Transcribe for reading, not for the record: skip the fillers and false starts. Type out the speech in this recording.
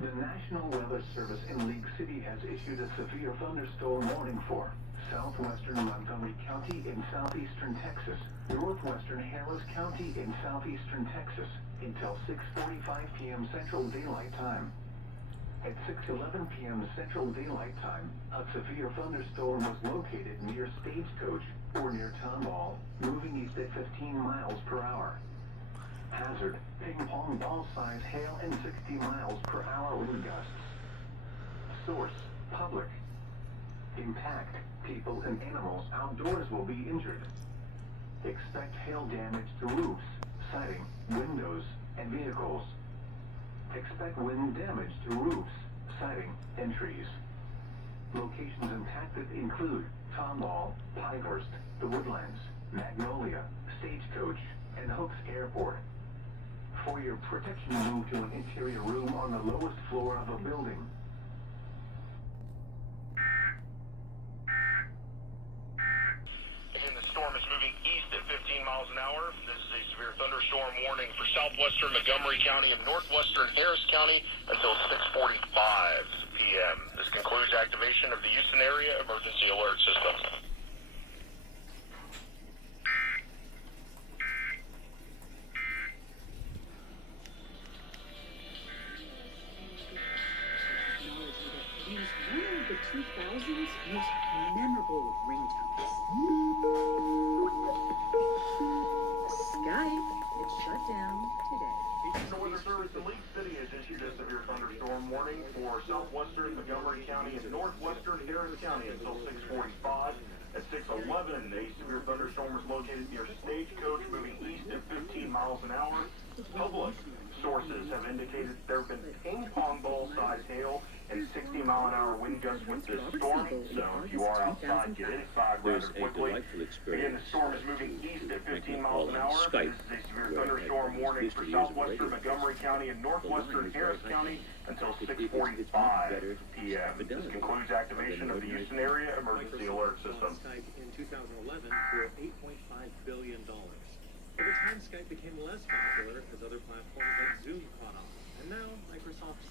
The National Weather Service in League City has issued a severe thunderstorm warning for southwestern Montgomery County in southeastern Texas, northwestern Harris County in southeastern Texas until 6:45 p.m. Central Daylight Time. At 6:11 p.m. Central Daylight Time, a severe thunderstorm was located near Stagecoach, or near Tomball, moving east at 15 miles per hour. Hazard, ping-pong ball-size hail and 60 miles per hour wind gusts. Source, public. Impact, people and animals outdoors will be injured. Expect hail damage to roofs, siding, windows, and vehicles. Expect wind damage to roofs, siding, and trees. Locations impacted include Tomball, Pinehurst, the Woodlands, Magnolia, Stagecoach, and Hooks Airport. For your protection, move to an interior room on the lowest floor of a building. Again, the storm is moving east at 15 miles an hour. This is a severe thunderstorm warning for southwestern Montgomery County and northwestern Harris County until 6:45 p.m. This concludes activation of the Houston Area Emergency Alert System. Used one of the 2000's most memorable ringtones. Skype, it's shut down today. National Weather Service in League City has issued a severe thunderstorm warning for southwestern Montgomery County and northwestern Harris County until 6:45. At 6:11, a severe thunderstorm was located near Stagecoach, moving east at 15 miles an hour. Public sources have indicated there have been ping-pong ball-sized hail and 60-mile-an-hour wind gusts with this storm. So if you are outside, get inside rather quickly. Again, the storm is moving east at 15 miles an hour. This is a severe thunderstorm warning for southwestern Montgomery County and northwestern Harris County until 6:45 p.m. This concludes activation of the Houston Area Emergency Alert System. Skype in 2011 for $8.5 billion. Over time, Skype became less popular as other platforms like Zoom caught on. And now, Microsoft